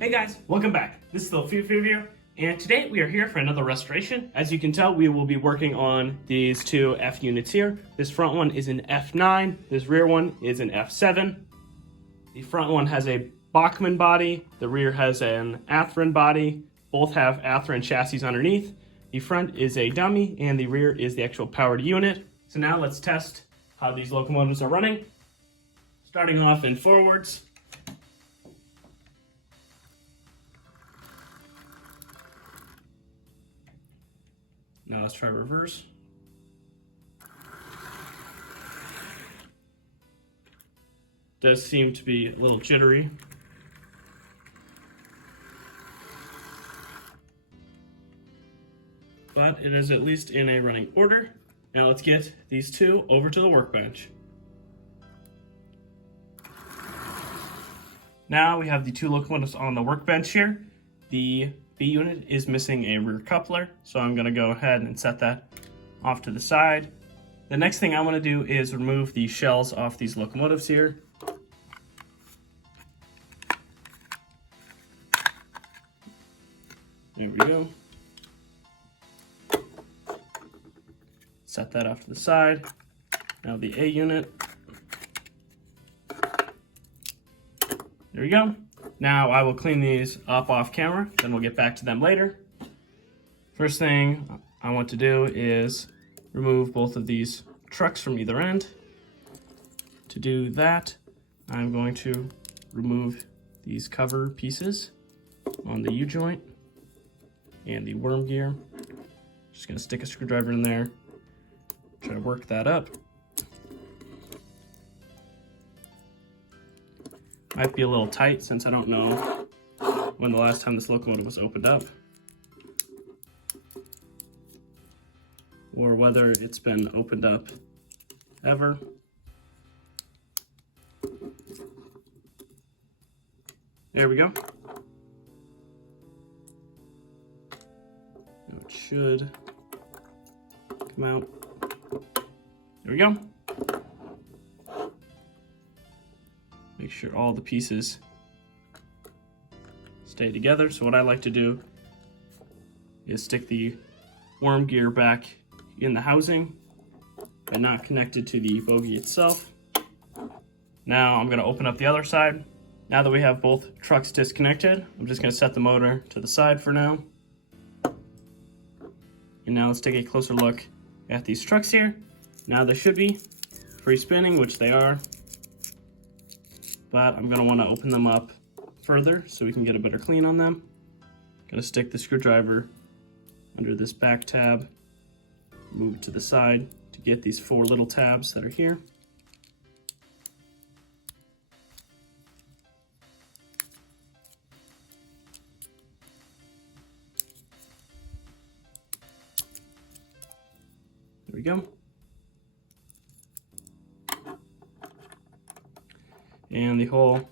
Hey guys, welcome back. This is Thelefevrefever, and today we are here for another restoration. As you can tell, we will be working on these two F units here. This front one is an F9, this rear one is an F7. The front one has a Bachmann body, the rear has an Athearn body. Both have Athearn chassis underneath. The front is a dummy, and the rear is the actual powered unit. So now let's test how these locomotives are running. Starting off in forwards. Now let's try reverse. Does seem to be a little jittery. But it is at least in a running order. Now let's get these two over to the workbench. Now we have the two locomotives on the workbench here. The B unit is missing a rear coupler, so I'm going to go ahead and set that off to the side. The next thing I want to do is remove the shells off these locomotives here. There we go. Set that off to the side. Now the A unit. There we go. Now I will clean these up off camera, then we'll get back to them later. First thing I want to do is remove both of these trucks from either end. To do that, I'm going to remove these cover pieces on the U-joint and the worm gear. Just gonna stick a screwdriver in there, try to work that up. Might be a little tight since I don't know when the last time this locomotive was opened up, or whether it's been opened up ever. There we go. Now it should come out. There we go. Make sure all the pieces stay together. So what I like to do is stick the worm gear back in the housing and not connected to the bogie itself. Now I'm going to open up the other side. Now that we have both trucks disconnected, I'm just going to set the motor to the side for now. And now let's take a closer look at these trucks here. Now they should be free spinning, which they are. But I'm going to want to open them up further so we can get a better clean on them. Going to stick the screwdriver under this back tab, move it to the side to get these four little tabs that are here. There we go. And the whole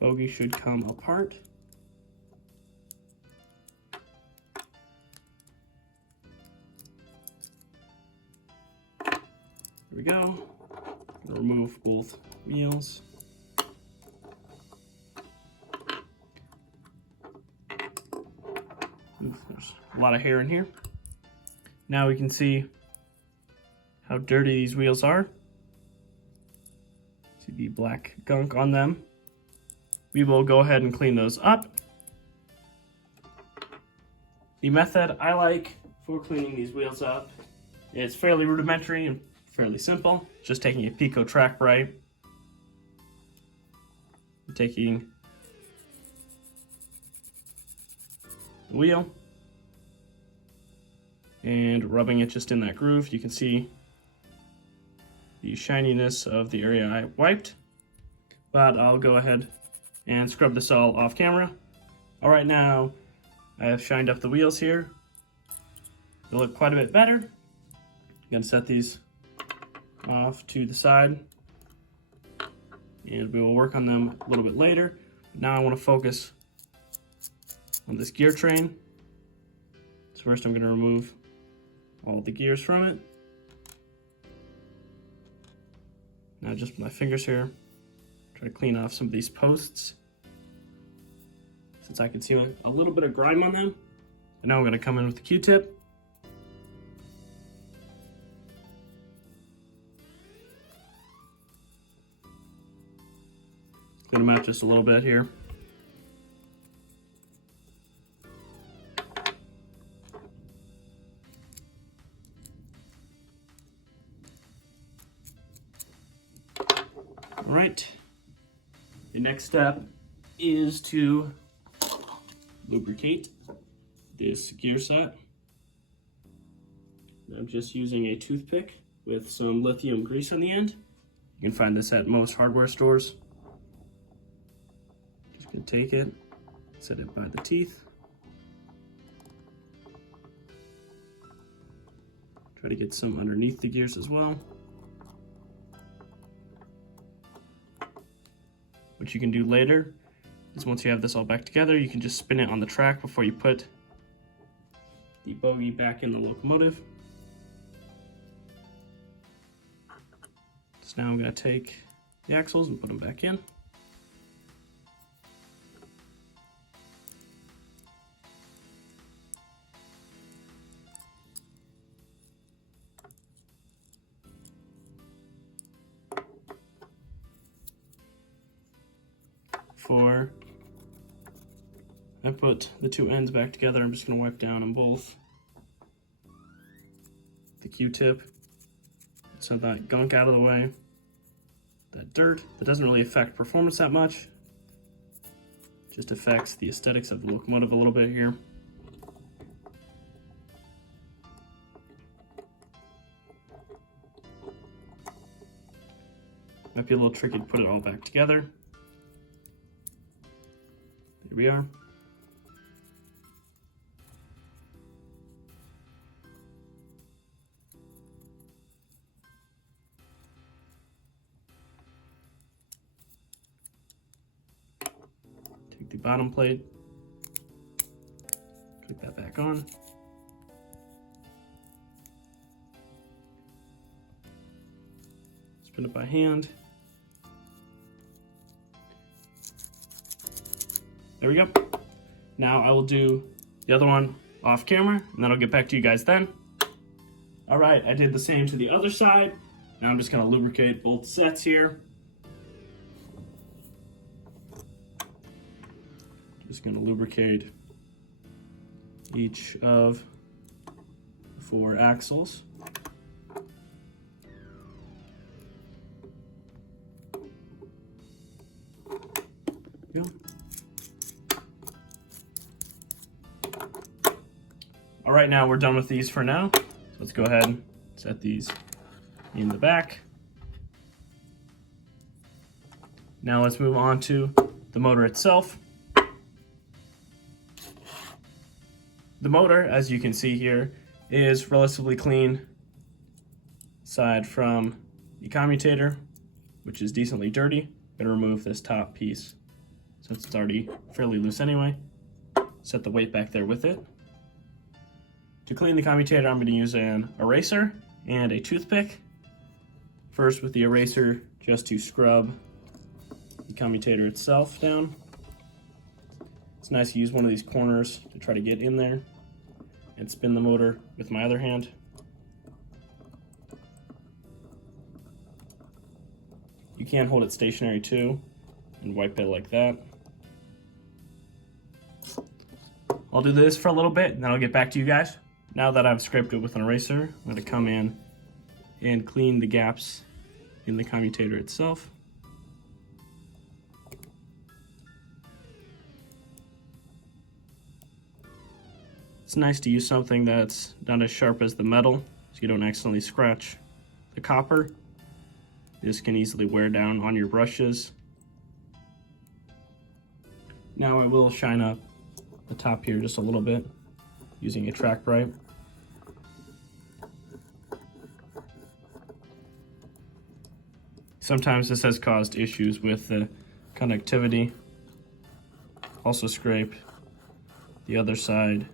bogie should come apart. There we go. Gonna remove both wheels. Oof, there's a lot of hair in here. Now we can see how dirty these wheels are. See the black gunk on them. We will go ahead and clean those up. The method I like for cleaning these wheels up is fairly rudimentary and fairly simple. Just taking a Pico track brite, taking the wheel and rubbing it just in that groove. You can see the shininess of the area I wiped, but I'll go ahead and scrub this all off camera. All right, now I have shined up the wheels here. They look quite a bit better. I'm gonna set these off to the side and we will work on them a little bit later. Now I want to focus on this gear train. So first I'm going to remove all the gears from it. Now just with my fingers here, try to clean off some of these posts. since I can see a little bit of grime on them. And now I'm going to come in with the Q-tip. Clean them out just a little bit here. All right, the next step is to lubricate this gear set. I'm just using a toothpick with some lithium grease on the end. You can find this at most hardware stores. Just gonna take it, set it by the teeth. Try to get some underneath the gears as well. What you can do later is once you have this all back together, you can just spin it on the track before you put the bogie back in the locomotive. So now I'm going to take the axles and put them back in. Before I put the two ends back together, I'm just going to wipe down on both the Q-tip, so that gunk out of the way, that dirt that doesn't really affect performance that much, just affects the aesthetics of the locomotive a little bit here. Might be a little tricky to put it all back together. Here we are. Take the bottom plate, click that back on. Spin it by hand. There we go. Now I will do the other one off camera, and then I'll get back to you guys then. All right, I did the same to the other side. Now I'm just gonna lubricate both sets here. Just gonna lubricate each of the 4 axles. There we go. All right, now we're done with these for now. So let's go ahead and set these in the back. Now let's move on to the motor itself. The motor, as you can see here, is relatively clean, aside from the commutator, which is decently dirty. I'm gonna remove this top piece since it's already fairly loose anyway. Set the weight back there with it. To clean the commutator, I'm going to use an eraser and a toothpick. First with the eraser, just to scrub the commutator itself down. It's nice to use one of these corners to try to get in there and spin the motor with my other hand. You can hold it stationary too and wipe it like that. I'll do this for a little bit and then I'll get back to you guys. Now that I've scraped it with an eraser, I'm going to come in and clean the gaps in the commutator itself. It's nice to use something that's not as sharp as the metal, so you don't accidentally scratch the copper. This can easily wear down on your brushes. Now I will shine up the top here just a little bit using a track bright. Sometimes this has caused issues with the conductivity. Also scrape the other side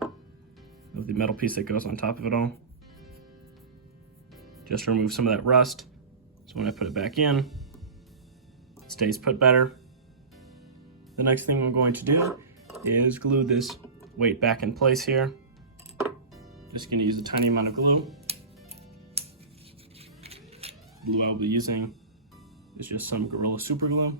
of the metal piece that goes on top of it all. Just to remove some of that rust. So when I put it back in, it stays put better. The next thing I'm going to do is glue this weight back in place here. Just going to use a tiny amount of glue. Glue I'll be using is just some Gorilla Super Glue.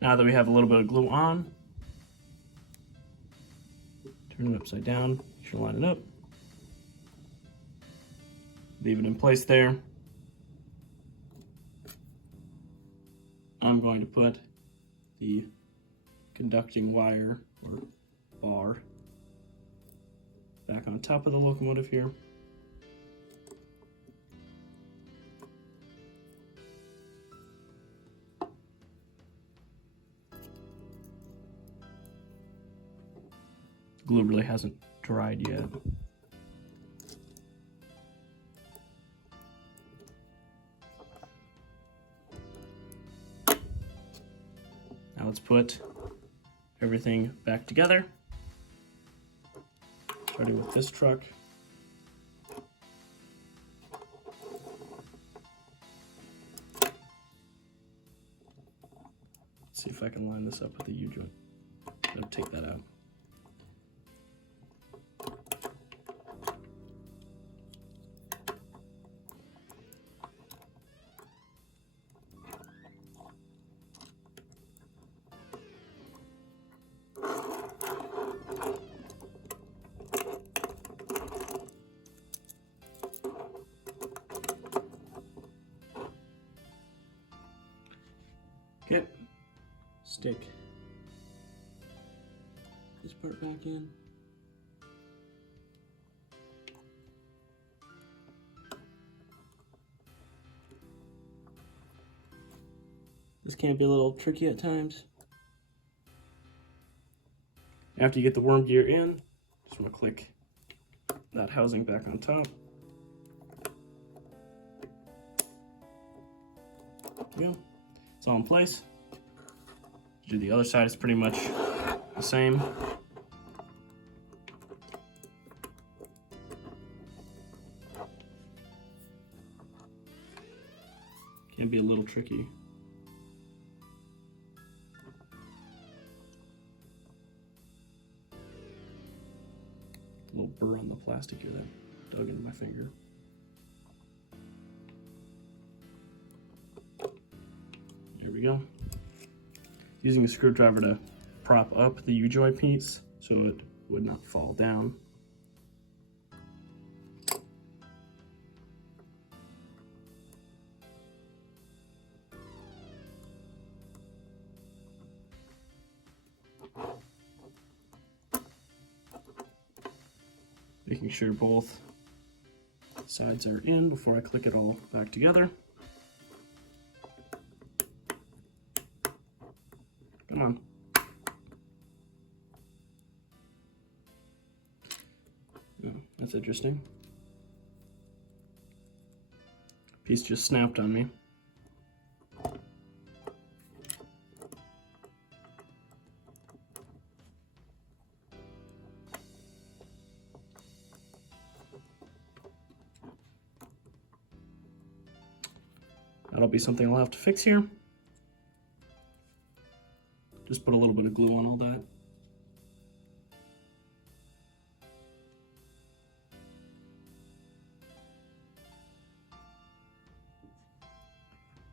Now that we have a little bit of glue on, turn it upside down, make sure to line it up. Leave it in place there. I'm going to put the conducting wire or bar back on top of the locomotive here. Glue really hasn't dried yet. Now let's put everything back together. Starting with this truck. Let's see if I can line this up with the U-joint. I'll take that out. Okay, stick this part back in. This can be a little tricky at times. After you get the worm gear in, just want to click that housing back on top. There we go. It's all in place. Do the other side, is pretty much the same. Can be a little tricky. A little burr on the plastic here that dug into my finger. There we go. Using a screwdriver to prop up the U-joint piece so it would not fall down. Making sure both sides are in before I click it all back together. Come on. Oh, that's interesting. Piece just snapped on me. That'll be something I'll have to fix here. Just put a little bit of glue on all that.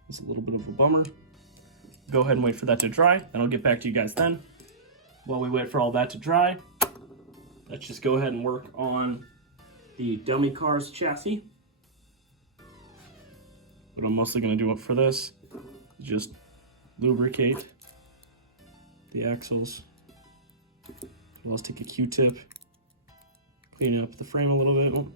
It's a little bit of a bummer. Go ahead and wait for that to dry, and I'll get back to you guys then. While we wait for all that to dry, let's just go ahead and work on the dummy car's chassis. What I'm mostly going to do for this is just lubricate the axles. Let's take a Q-tip, clean up the frame a little bit.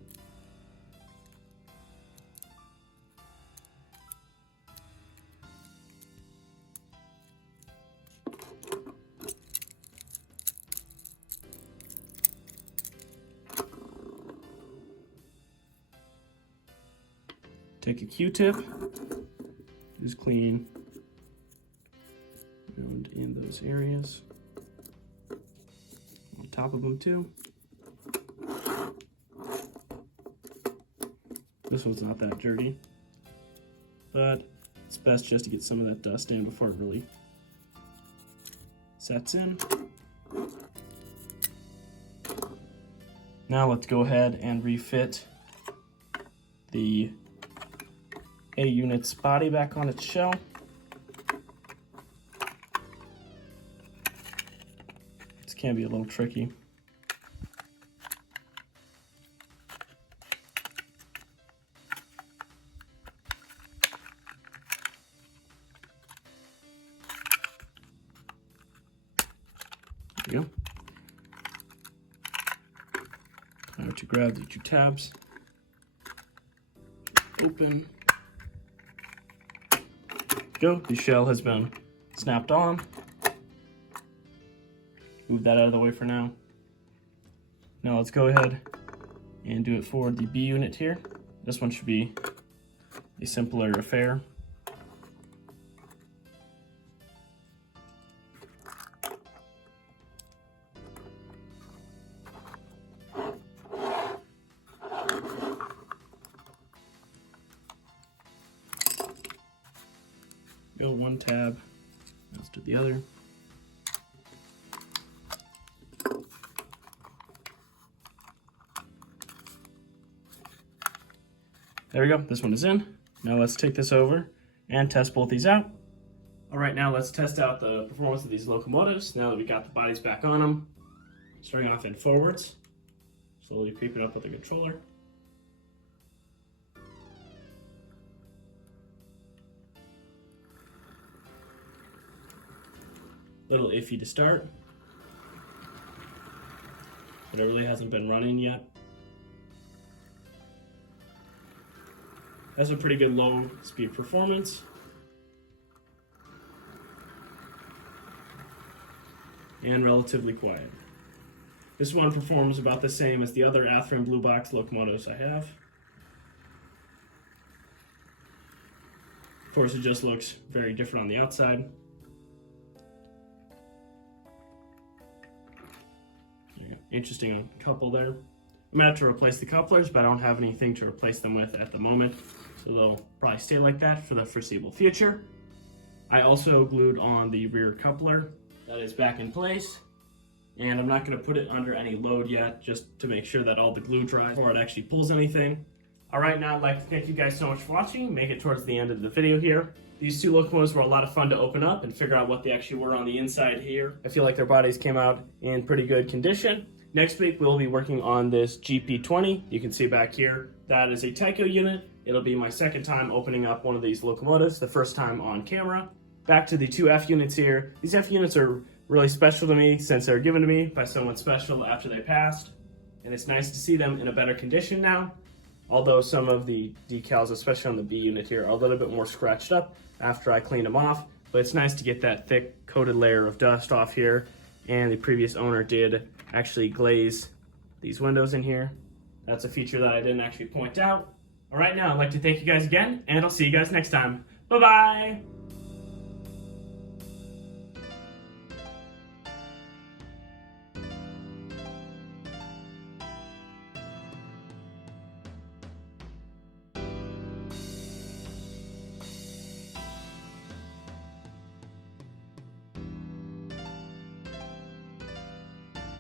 Take a Q-tip, just clean around in those areas, on top of them too. This one's not that dirty, but it's best just to get some of that dust in before it really sets in. Now let's go ahead and refit the A unit's body back on its shell. This can be a little tricky. There you go. Now to grab the two tabs, open, go. The shell has been snapped on. Move that out of the way for now. Now let's go ahead and do it for the B unit here. This one should be a simpler affair. Go one tab, let's do the other. There we go, this one is in. Now let's take this over and test both these out. All right, now let's test out the performance of these locomotives now that we got the bodies back on them. Starting off in forwards, slowly creeping up with the controller. Little iffy to start, but it really hasn't been running yet. Has a pretty good low speed performance. And relatively quiet. This one performs about the same as the other Athearn blue box locomotives I have. Of course, it just looks very different on the outside. Interesting couple there. I'm gonna have to replace the couplers, but I don't have anything to replace them with at the moment, so they'll probably stay like that for the foreseeable future. I also glued on the rear coupler. That is back in place, and I'm not gonna put it under any load yet, just to make sure that all the glue dries before it actually pulls anything. All right, now I'd like to thank you guys so much for watching. Make it towards the end of the video here. These two locomotives were a lot of fun to open up and figure out what they actually were on the inside here. I feel like their bodies came out in pretty good condition. Next week, we'll be working on this GP20. You can see back here, that is a Tyco unit. It'll be my second time opening up one of these locomotives, the first time on camera. Back to the two F units here. These F units are really special to me since they were given to me by someone special after they passed. And it's nice to see them in a better condition now. Although some of the decals, especially on the B unit here, are a little bit more scratched up after I cleaned them off. But it's nice to get that thick coated layer of dust off here. And the previous owner did actually glaze these windows in here. That's a feature that I didn't actually point out. All right, now I'd like to thank you guys again, and I'll see you guys next time. Bye-bye.